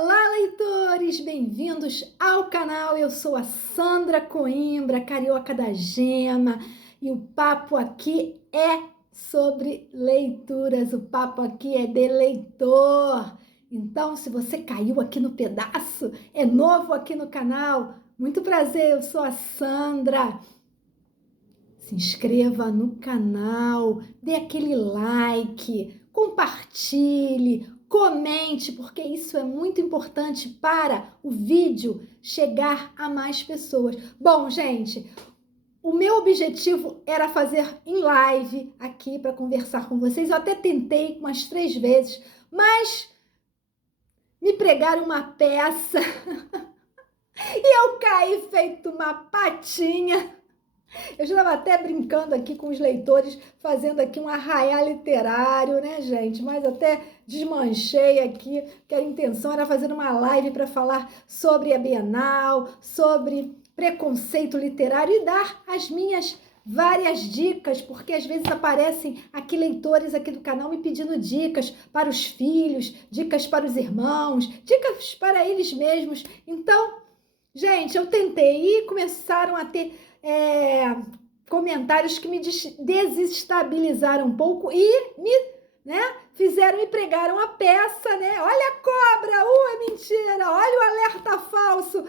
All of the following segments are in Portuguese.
Olá, leitores! Bem-vindos ao canal. Eu sou a Sandra Coimbra, carioca da Gema, e o papo aqui é sobre leituras, o papo aqui é de leitor. Então, se você caiu aqui no pedaço, é novo aqui no canal, muito prazer, eu sou a Sandra. Se inscreva no canal, dê aquele like, compartilhe, comente, porque isso é muito importante para o vídeo chegar a mais pessoas. Bom, gente, o meu objetivo era fazer em live aqui para conversar com vocês. Eu até tentei umas 3 vezes, mas me pregaram uma peça e eu caí feito uma patinha. Eu já estava até brincando aqui com os leitores, fazendo aqui um arraiá literário, né, gente? Mas até desmanchei aqui, que a intenção era fazer uma live para falar sobre a Bienal, sobre preconceito literário e dar as minhas várias dicas, porque às vezes aparecem aqui leitores aqui do canal me pedindo dicas para os filhos, dicas para os irmãos, dicas para eles mesmos. Então, gente, eu tentei e começaram a ter comentários que me desestabilizaram um pouco e me pregaram a peça, né? Olha a cobra, é mentira, olha o alerta falso.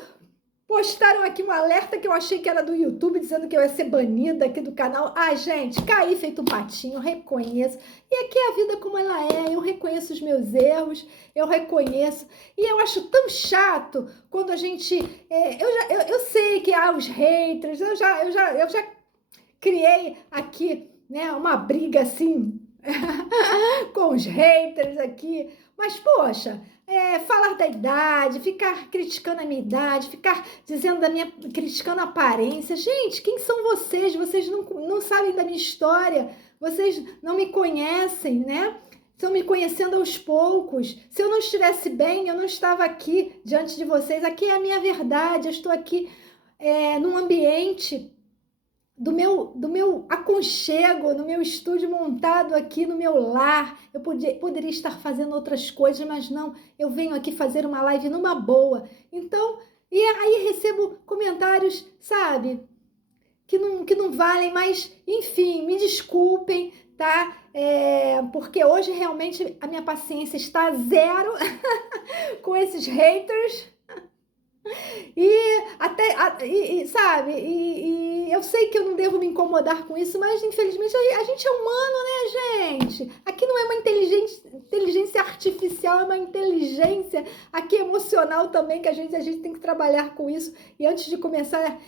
Postaram aqui um alerta que eu achei que era do YouTube, dizendo que eu ia ser banida aqui do canal. Ah, gente, caí feito um patinho, reconheço. E aqui é a vida como ela é, eu reconheço os meus erros, eu reconheço. E eu acho tão chato quando a gente... eu sei que há os haters, eu já criei aqui, né, uma briga assim com os haters aqui. Mas, poxa... falar da idade, ficar criticando a minha idade, ficar dizendo criticando a aparência. Gente, quem são vocês? Vocês não sabem da minha história, vocês não me conhecem, né? Estão me conhecendo aos poucos. Se eu não estivesse bem, eu não estava aqui diante de vocês. Aqui é a minha verdade, eu estou aqui num ambiente do meu aconchego, no meu estúdio montado aqui no meu lar. Eu poderia estar fazendo outras coisas, mas não, eu venho aqui fazer uma live numa boa. Então, e aí recebo comentários, sabe, que não valem, mas enfim, me desculpem, tá? Porque hoje realmente a minha paciência está zero com esses haters. E eu sei que eu não devo me incomodar com isso, mas infelizmente a gente é humano, né, gente? Aqui não é uma inteligência artificial, é uma inteligência aqui emocional também, que a gente tem que trabalhar com isso. E antes de começar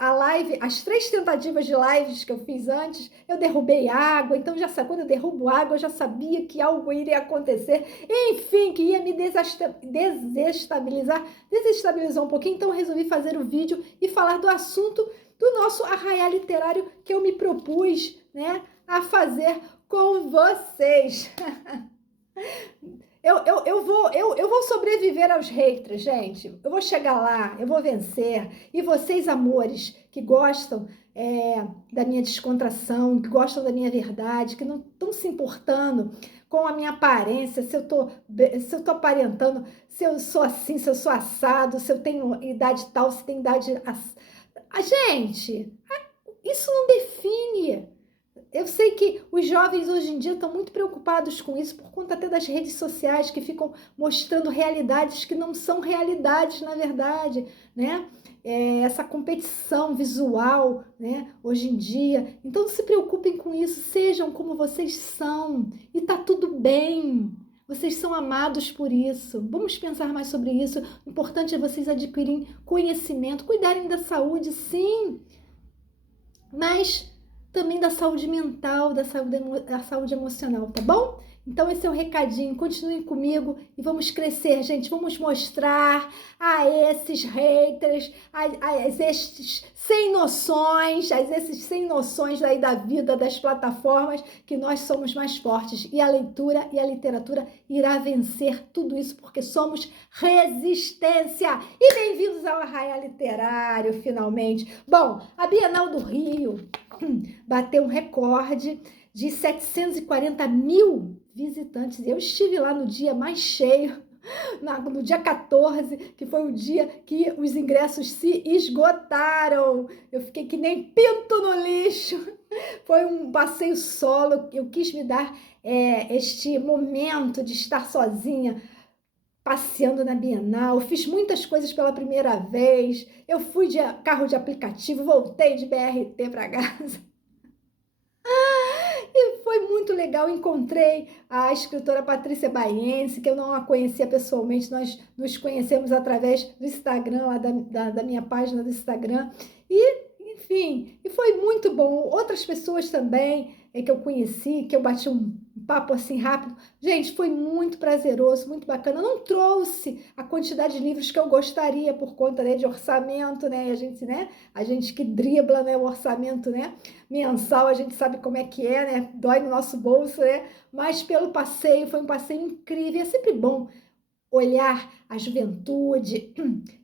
a live, as 3 tentativas de lives que eu fiz antes, eu derrubei água, então quando eu derrubo água, eu já sabia que algo iria acontecer, enfim, que ia me desestabilizar um pouquinho, então eu resolvi fazer o vídeo e falar do assunto do nosso arraiá literário que eu me propus, né, a fazer com vocês. Eu vou sobreviver aos haters, gente. Eu vou chegar lá, eu vou vencer. E vocês, amores, que gostam da minha descontração, que gostam da minha verdade, que não estão se importando com a minha aparência, se eu tô aparentando, se eu sou assim, se eu sou assado, se eu tenho idade tal, se tem idade... Gente, isso não define. Eu sei que os jovens hoje em dia estão muito preocupados com isso, por conta até das redes sociais, que ficam mostrando realidades que não são realidades, na verdade, né? Essa competição visual, né, hoje em dia. Então, não se preocupem com isso, sejam como vocês são, e tá tudo bem. Vocês são amados por isso. Vamos pensar mais sobre isso. O importante é vocês adquirirem conhecimento, cuidarem da saúde, sim, mas também da saúde mental, da saúde emocional, tá bom? Então esse é o recadinho, continuem comigo e vamos crescer, gente, vamos mostrar a esses haters, a esses sem noções, aí da vida, das plataformas, que nós somos mais fortes e a leitura e a literatura irá vencer tudo isso, porque somos resistência. E bem-vindos ao Arraiá Literário, finalmente. Bom, a Bienal do Rio bateu um recorde de 740 mil visitantes. Eu estive lá no dia mais cheio no dia 14, que foi o dia que os ingressos se esgotaram. Eu fiquei que nem pinto no lixo. Foi um passeio solo. Eu quis me dar este momento de estar sozinha, passeando na Bienal. Fiz muitas coisas pela primeira vez. Eu fui de carro de aplicativo, voltei de BRT para casa. E foi muito legal, encontrei a escritora Patrícia Baiense, que eu não a conhecia pessoalmente, nós nos conhecemos através do Instagram, lá da minha página do Instagram, enfim, e foi muito bom. Outras pessoas também que eu conheci, que eu bati um papo assim rápido. Gente, foi muito prazeroso, muito bacana. Eu não trouxe a quantidade de livros que eu gostaria por conta, né, de orçamento, né? A gente que dribla, né, o orçamento, né, mensal, a gente sabe como é que é, né? Dói no nosso bolso, né? Mas pelo passeio, foi um passeio incrível. É sempre bom olhar a juventude,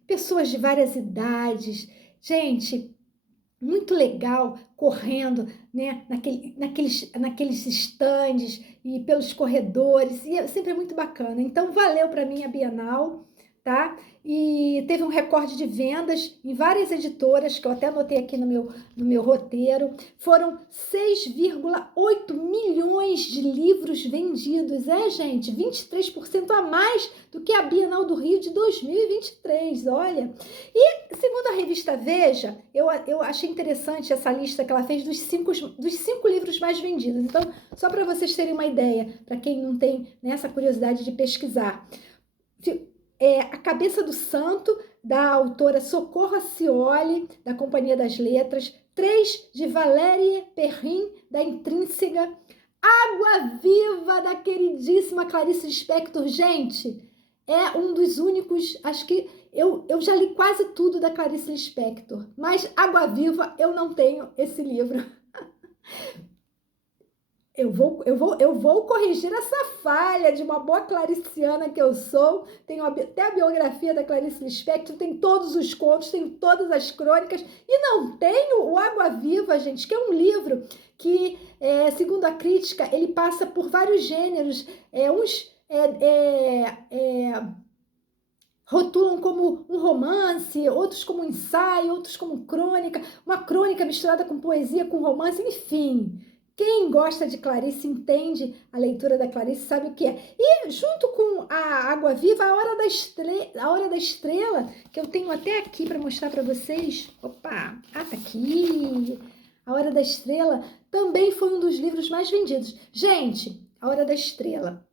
pessoas de várias idades. Gente, muito legal correndo, né, naqueles estandes e pelos corredores, e é sempre muito bacana. Então, valeu para mim a Bienal, tá? E teve um recorde de vendas em várias editoras, que eu até anotei aqui no meu roteiro. Foram 6,8 milhões de livros vendidos. Gente, 23% a mais do que a Bienal do Rio de 2023, olha. E, segundo a revista Veja, eu achei interessante essa lista que ela fez dos cinco livros mais vendidos. Então, só para vocês terem uma ideia, para quem não tem, né, essa curiosidade de pesquisar. A Cabeça do Santo, da autora Socorro Acioli, da Companhia das Letras. 3, de Valérie Perrin, da Intrínseca. Água Viva, da queridíssima Clarice Lispector. Gente, é um dos únicos, acho que eu já li quase tudo da Clarice Lispector, mas Água Viva eu não tenho esse livro. Eu vou corrigir essa falha de uma boa clariciana que eu sou. Tenho até a biografia da Clarice Lispector, tem todos os contos, tem todas as crônicas, e não tenho o Água Viva, gente, que é um livro que, segundo a crítica, ele passa por vários gêneros. Uns rotulam como um romance, outros como um ensaio, outros como crônica, uma crônica misturada com poesia, com romance, enfim. Quem gosta de Clarice entende a leitura da Clarice, sabe o que é. E junto com a Água Viva, a Hora da Estrela, que eu tenho até aqui para mostrar para vocês. Opa, tá aqui. A Hora da Estrela também foi um dos livros mais vendidos. Gente, A Hora da Estrela.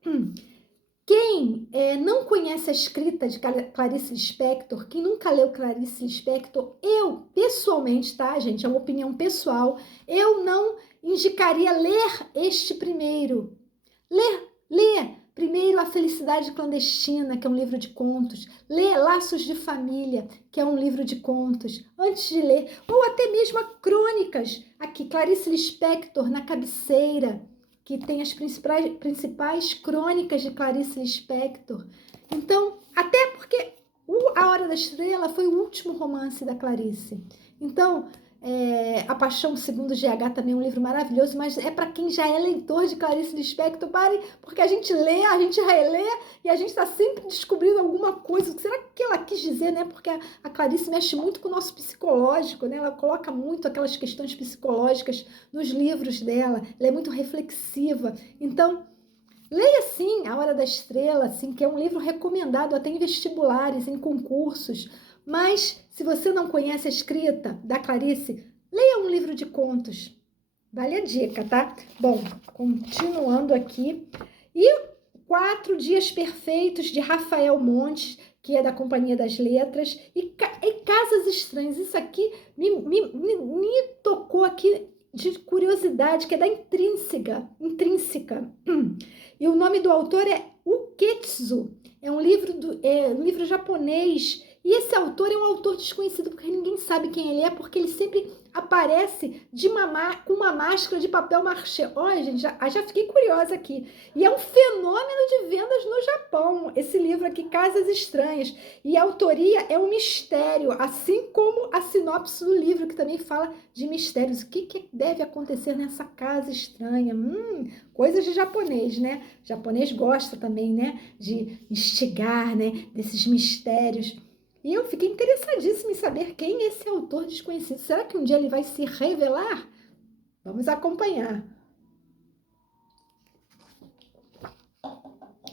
Quem não conhece a escrita de Clarice Lispector, quem nunca leu Clarice Lispector, eu, pessoalmente, tá, gente? É uma opinião pessoal, eu não indicaria ler este primeiro. Lê primeiro A Felicidade Clandestina, que é um livro de contos. Lê Laços de Família, que é um livro de contos, antes de ler. Ou até mesmo a Crônicas, aqui, Clarice Lispector, na cabeceira, que tem as principais crônicas de Clarice Lispector. Então, até porque A Hora da Estrela foi o último romance da Clarice. Então, A Paixão Segundo GH também é um livro maravilhoso, mas é para quem já é leitor de Clarice Lispector. Pare, porque a gente lê, a gente relê e a gente está sempre descobrindo alguma coisa. O que será que ela quis dizer, né? Porque a Clarice mexe muito com o nosso psicológico, né? Ela coloca muito aquelas questões psicológicas nos livros dela. Ela é muito reflexiva. Então, leia sim A Hora da Estrela, assim, que é um livro recomendado até em vestibulares, em concursos. Mas, se você não conhece a escrita da Clarice, leia um livro de contos. Vale a dica, tá? Bom, continuando aqui. E 4 Dias Perfeitos, de Rafael Montes, que é da Companhia das Letras. E Casas Estranhas. Isso aqui me tocou aqui de curiosidade, que é da Intrínseca. E o nome do autor é Uketsu. É um livro japonês, E esse autor é um autor desconhecido, porque ninguém sabe quem ele é, porque ele sempre aparece com uma máscara de papel machê. Olha, gente, já fiquei curiosa aqui. E é um fenômeno de vendas no Japão, esse livro aqui, Casas Estranhas. E a autoria é um mistério, assim como a sinopse do livro, que também fala de mistérios. O que deve acontecer nessa casa estranha? Coisas de japonês, né? O japonês gosta também, né, de instigar, né, desses mistérios. E eu fiquei interessadíssima em saber quem é esse autor desconhecido. Será que um dia ele vai se revelar? Vamos acompanhar.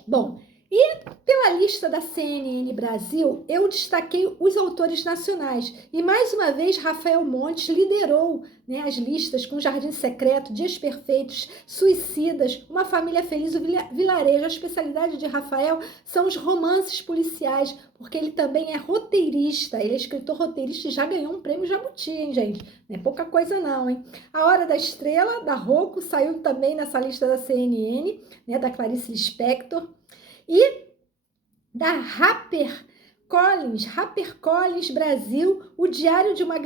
Bom, e pela lista da CNN Brasil, eu destaquei os autores nacionais. E mais uma vez, Rafael Montes liderou, né, as listas com Jardim Secreto, Dias Perfeitos, Suicidas, Uma Família Feliz, o Vilarejo. A especialidade de Rafael são os romances policiais, porque ele também é roteirista. Ele é escritor roteirista e já ganhou um prêmio Jabuti, hein, gente? Não é pouca coisa não, hein? A Hora da Estrela, da Rocco, saiu também nessa lista da CNN, né, da Clarice Lispector. E da HarperCollins Brasil, o Diário de uma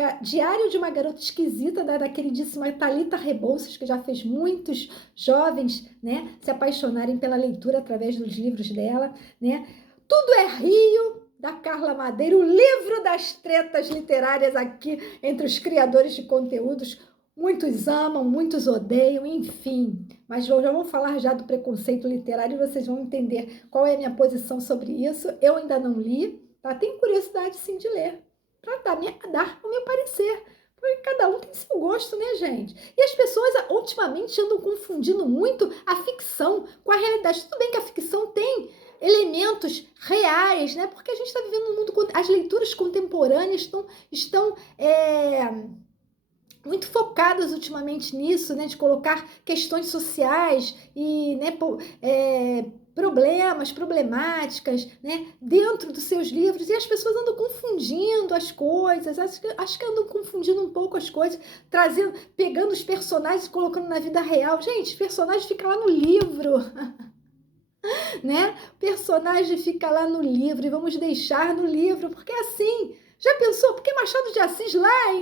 Garota Esquisita, da queridíssima Thalita Rebouças, que já fez muitos jovens, né, se apaixonarem pela leitura através dos livros dela, né? Tudo é Rio, da Carla Madeira, o livro das tretas literárias aqui entre os criadores de conteúdos. Muitos amam, muitos odeiam, enfim. Mas eu já vou falar já do preconceito literário e vocês vão entender qual é a minha posição sobre isso. Eu ainda não li, tá? Tenho curiosidade sim de ler, para dar o meu parecer. Porque cada um tem seu gosto, né, gente? E as pessoas ultimamente andam confundindo muito a ficção com a realidade. Tudo bem que a ficção tem elementos reais, né? Porque a gente está vivendo num mundo... As leituras contemporâneas estão muito focadas ultimamente nisso, né, de colocar questões sociais e, né, problemáticas, né, dentro dos seus livros, e as pessoas andam confundindo as coisas, acho que andam confundindo um pouco as coisas, pegando os personagens e colocando na vida real. Gente, o personagem fica lá no livro, né? O personagem fica lá no livro e vamos deixar no livro, porque é assim. Já pensou? Porque Machado de Assis, lá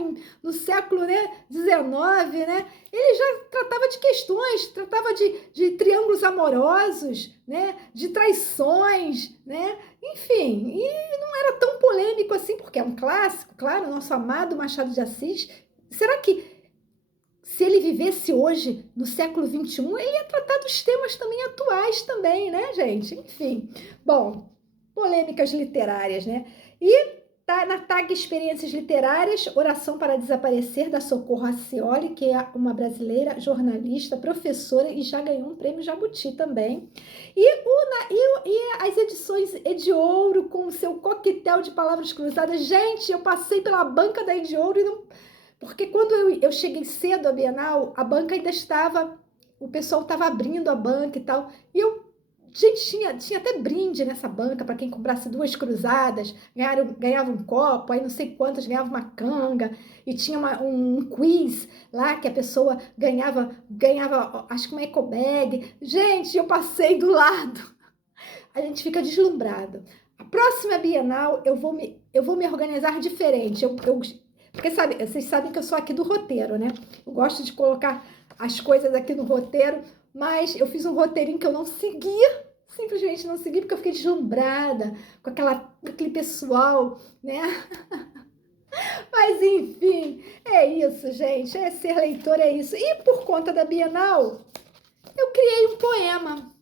no século, né, XIX, né, ele já tratava de questões, tratava de triângulos amorosos, né, de traições, né, enfim, e não era tão polêmico assim, porque é um clássico, claro, nosso amado Machado de Assis. Será que se ele vivesse hoje, no século XXI, ele ia tratar dos temas também atuais também, né, gente? Enfim, bom, polêmicas literárias, né? E tá na tag Experiências Literárias, Oração para Desaparecer, da Socorro Acioli, que é uma brasileira, jornalista, professora e já ganhou um prêmio Jabuti também. E as edições Ediouro, com o seu coquetel de palavras cruzadas. Gente, eu passei pela banca da Ediouro e não... Porque quando eu cheguei cedo à Bienal, a banca ainda estava... O pessoal estava abrindo a banca e tal. E eu... Gente, tinha até brinde nessa banca para quem comprasse 2 cruzadas, ganhava um copo, aí não sei quantas ganhava uma canga, e tinha um quiz lá que a pessoa ganhava, acho que uma eco bag. Gente, eu passei do lado. A gente fica deslumbrado. A próxima Bienal eu vou me organizar diferente. Porque vocês sabem que eu sou aqui do roteiro, né? Eu gosto de colocar as coisas aqui no roteiro, mas eu fiz um roteirinho que eu não seguia, simplesmente não segui, porque eu fiquei deslumbrada com aquele pessoal, né? Mas, enfim, é isso, gente. Ser leitor é isso. E por conta da Bienal, eu criei um poema,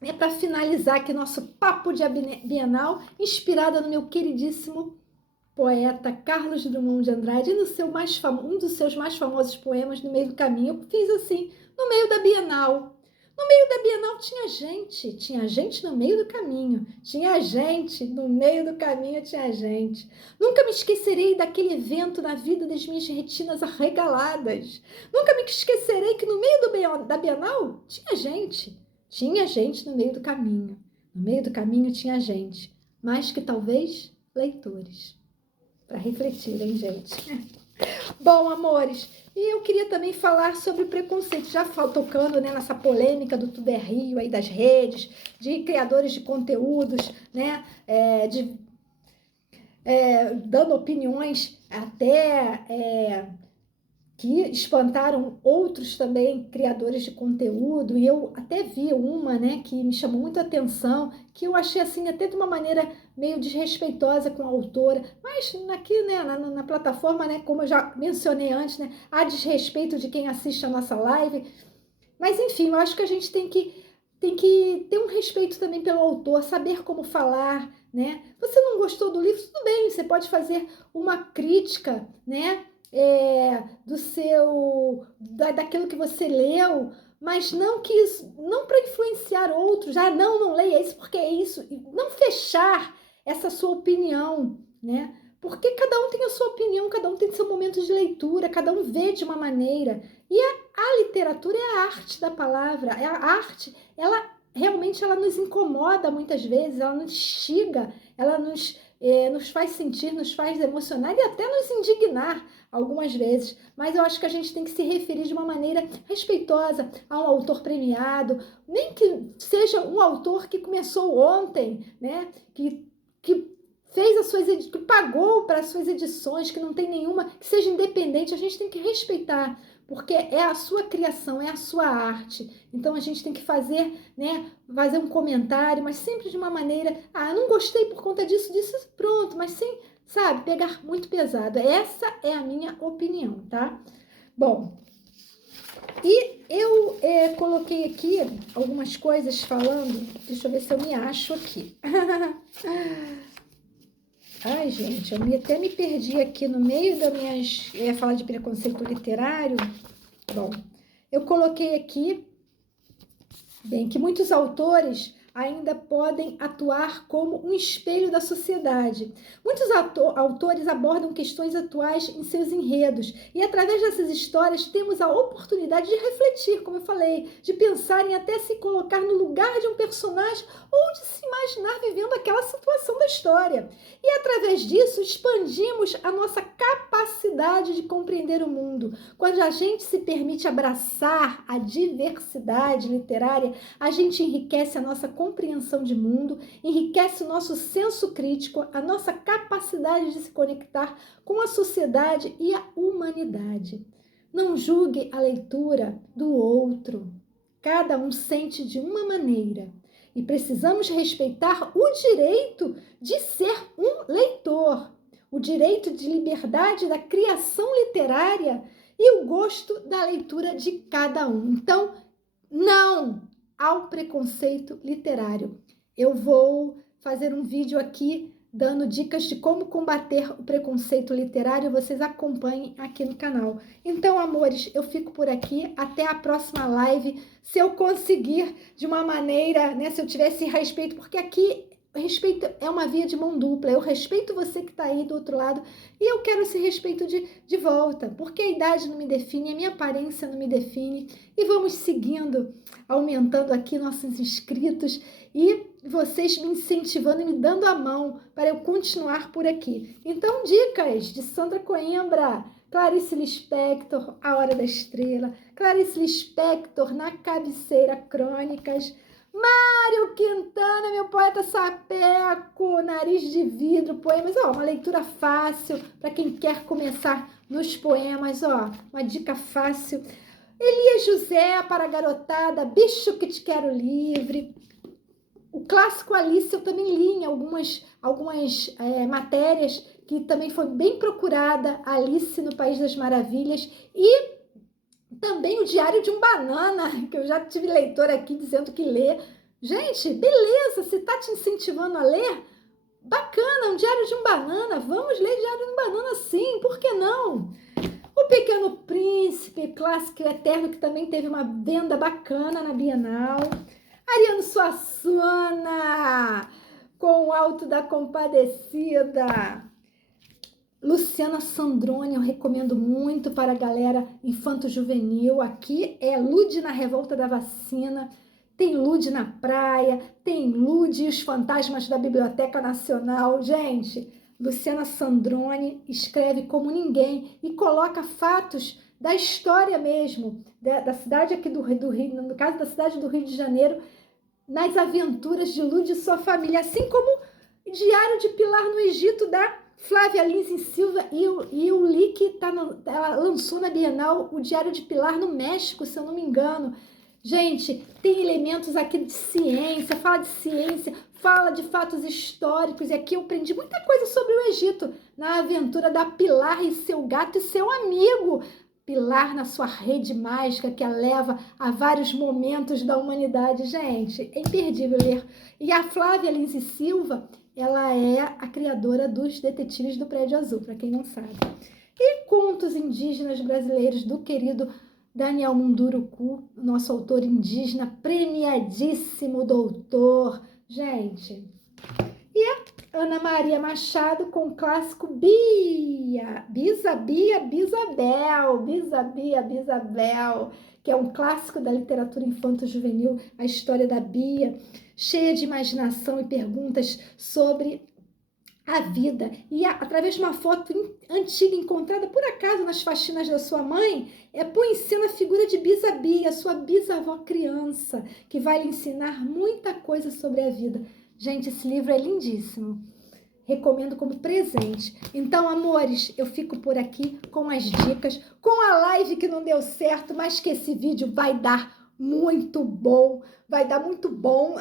né, para finalizar aqui nosso papo de Bienal, inspirada no meu queridíssimo poeta Carlos Drummond de Andrade, e um dos seus mais famosos poemas, No Meio do Caminho. Eu fiz assim, no meio da Bienal. No meio da Bienal tinha gente no meio do caminho, tinha gente no meio do caminho, tinha gente. Nunca me esquecerei daquele evento na vida das minhas retinas arregaladas. Nunca me esquecerei que no meio da Bienal tinha gente no meio do caminho. No meio do caminho tinha gente, mais que talvez leitores. Para refletirem, gente. Bom, amores, e eu queria também falar sobre o preconceito, já tocando, né, nessa polêmica do Tudo é Rio, aí das redes, de criadores de conteúdos, né, dando opiniões até que espantaram outros também criadores de conteúdo, e eu até vi uma, né, que me chamou muito a atenção, que eu achei assim até de uma maneira meio desrespeitosa com a autora, mas aqui, né, na plataforma, né, como eu já mencionei antes, né, há desrespeito de quem assiste a nossa live, mas enfim, eu acho que a gente tem que ter um respeito também pelo autor, saber como falar, né? Você não gostou do livro? Tudo bem, você pode fazer uma crítica, né? Daquilo que você leu, mas não que isso, não para influenciar outros. Não leia isso porque é isso. Não fechar essa sua opinião, né? Porque cada um tem a sua opinião, cada um tem seu momento de leitura, cada um vê de uma maneira. E a literatura é a arte da palavra, é a arte, ela realmente ela nos incomoda muitas vezes, ela nos instiga, ela nos faz sentir, nos faz emocionar e até nos indignar algumas vezes. Mas eu acho que a gente tem que se referir de uma maneira respeitosa a um autor premiado, nem que seja um autor que começou ontem, né? Que fez que pagou para as suas edições, que não tem nenhuma, que seja independente, a gente tem que respeitar, porque é a sua criação, é a sua arte. Então a gente tem que fazer, né, fazer um comentário, mas sempre de uma maneira, eu não gostei por conta disso, pronto, mas sem, sabe, pegar muito pesado. Essa é a minha opinião, tá? Bom, e eu coloquei aqui algumas coisas falando, deixa eu ver se eu me acho aqui. Ai, gente, até me perdi aqui no meio das minhas... Eu ia falar de preconceito literário. Bom, eu coloquei aqui, bem, que muitos autores ainda podem atuar como um espelho da sociedade. Muitos autores abordam questões atuais em seus enredos, e através dessas histórias temos a oportunidade de refletir, como eu falei, de pensar em até se colocar no lugar de um personagem ou de se imaginar vivendo aquela situação da história. E através disso expandimos a nossa capacidade de compreender o mundo. Quando a gente se permite abraçar a diversidade literária, a gente enriquece a nossa compreensão de mundo, enriquece o nosso senso crítico, a nossa capacidade de se conectar com a sociedade e a humanidade. Não julgue a leitura do outro. Cada um sente de uma maneira e precisamos respeitar o direito de ser um leitor, o direito de liberdade da criação literária e o gosto da leitura de cada um. Então, não ao preconceito literário. Eu vou fazer um vídeo aqui dando dicas de como combater o preconceito literário. Vocês acompanhem aqui no canal. Então, amores, eu fico por aqui. Até a próxima live. Se eu conseguir de uma maneira, né, se eu tivesse respeito, porque aqui respeito é uma via de mão dupla. Eu respeito você que está aí do outro lado e eu quero esse respeito de volta, porque a idade não me define, a minha aparência não me define. E vamos seguindo, aumentando aqui nossos inscritos e vocês me incentivando e me dando a mão para eu continuar por aqui. Então, dicas de Sandra Coimbra, Clarice Lispector, A Hora da Estrela, Clarice Lispector, Na Cabeceira, Crônicas, Mário Quintana, meu poeta sapeco, Nariz de Vidro, poemas, uma leitura fácil para quem quer começar nos poemas, uma dica fácil. Elias José, para a garotada, Bicho que te quero livre. O clássico Alice eu também li em algumas matérias, que também foi bem procurada, Alice no País das Maravilhas, e também o Diário de um Banana, que eu já tive leitor aqui dizendo que lê. Gente, beleza, se tá te incentivando a ler, bacana, um Diário de um Banana, vamos ler Diário de um Banana sim, por que não? O Pequeno Príncipe, clássico eterno, que também teve uma venda bacana na Bienal. Ariano Suassuna, com o Alto da Compadecida. Luciana Sandrone, eu recomendo muito para a galera infanto-juvenil. Aqui é Lude na Revolta da Vacina, tem Lude na Praia, tem Lude e os Fantasmas da Biblioteca Nacional. Gente, Luciana Sandrone escreve como ninguém e coloca fatos da história mesmo, da cidade aqui do Rio, no caso da cidade do Rio de Janeiro, nas aventuras de Lude e sua família, assim como Diário de Pilar no Egito, da Flávia Lins e Silva e o Lick ela lançou na Bienal o Diário de Pilar no México, se eu não me engano. Gente, tem elementos aqui de ciência, fala de fatos históricos, e aqui eu aprendi muita coisa sobre o Egito, na aventura da Pilar e seu gato e seu amigo. Pilar na sua rede mágica que a leva a vários momentos da humanidade. Gente, é imperdível ler. E a Flávia Lins e Silva, ela é a criadora dos Detetives do Prédio Azul, para quem não sabe. E contos indígenas brasileiros do querido Daniel Munduruku, nosso autor indígena, premiadíssimo doutor. Gente, e a Ana Maria Machado com o clássico Bisabel, que é um clássico da literatura infanto-juvenil, a história da Bia, cheia de imaginação e perguntas sobre a vida. E através de uma foto antiga encontrada por acaso nas faxinas da sua mãe, põe em cena a figura de Bisabia, sua bisavó criança, que vai lhe ensinar muita coisa sobre a vida. Gente, esse livro é lindíssimo. Recomendo como presente. Então, amores, eu fico por aqui com as dicas, com a live que não deu certo, mas que esse vídeo vai dar muito bom. Vai dar muito bom.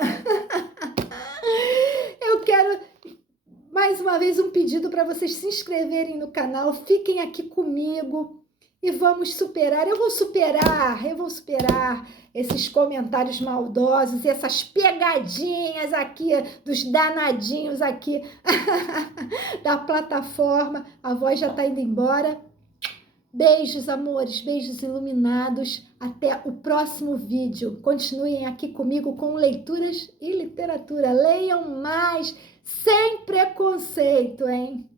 Eu quero, mais uma vez, um pedido para vocês se inscreverem no canal. Fiquem aqui comigo. E vamos superar, eu vou superar esses comentários maldosos, essas pegadinhas aqui, dos danadinhos aqui da plataforma. A voz já tá indo embora. Beijos, amores, beijos iluminados. Até o próximo vídeo. Continuem aqui comigo com leituras e literatura. Leiam mais, sem preconceito, hein?